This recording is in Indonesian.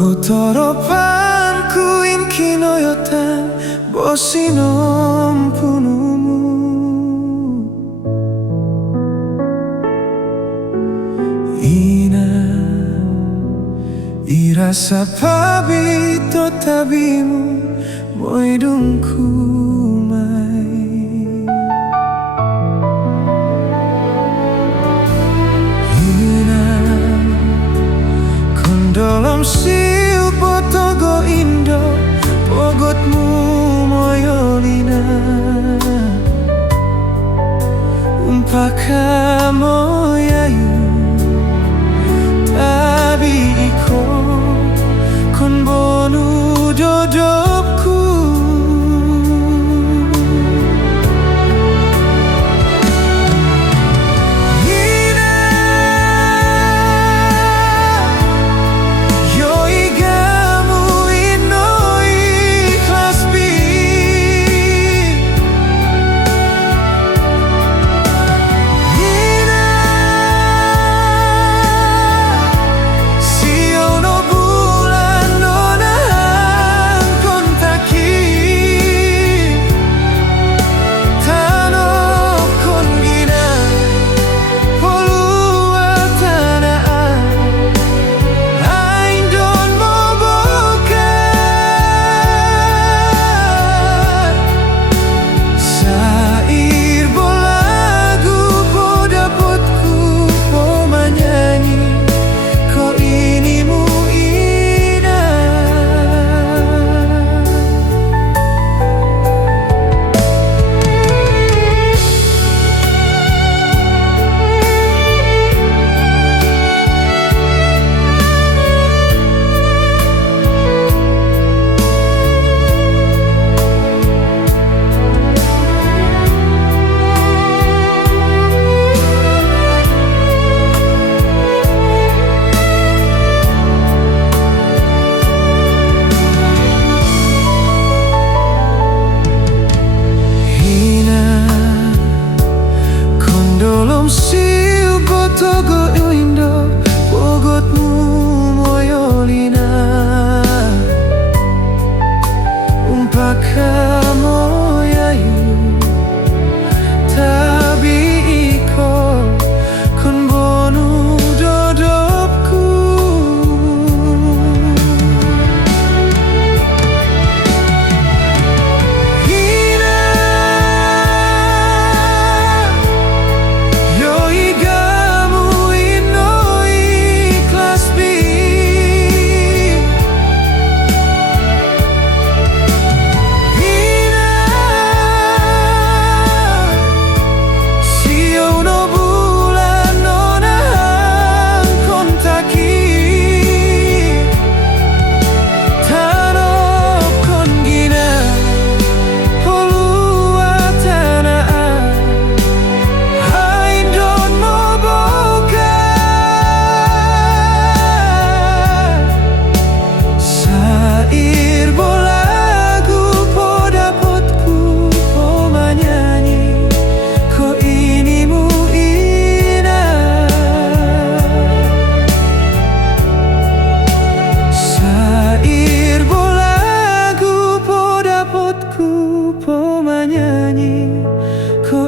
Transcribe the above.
Kotoropanku inkinoyotan bosinom punumu. Ina irasa pabito tabimu moidungku mai. Ina kondolom siu potogo indo pogotmu moyolina. Umpaka moyayu tabi iko kon bonu dodopku. Ina yo igamu ino ikhlas bi. Ina sio no bulan nona kontaki tano kon gina polua tanaan aindon moboka sair bolagu podapotku po manyanyi ko inimu ina. Ina kondolom siu potogo indo pogotmu moyolina. Umpaka moyayu tabi iko kon bonu dodopku. Ina yo igamu ino ikhlas bi. Ina sio no bulan nona kontaki tano kon gina polua tanaan aindon moboka sair bolagu podapotku po manyanyi ko inimu ina. Sair bolagu podapotku po manyanyi ko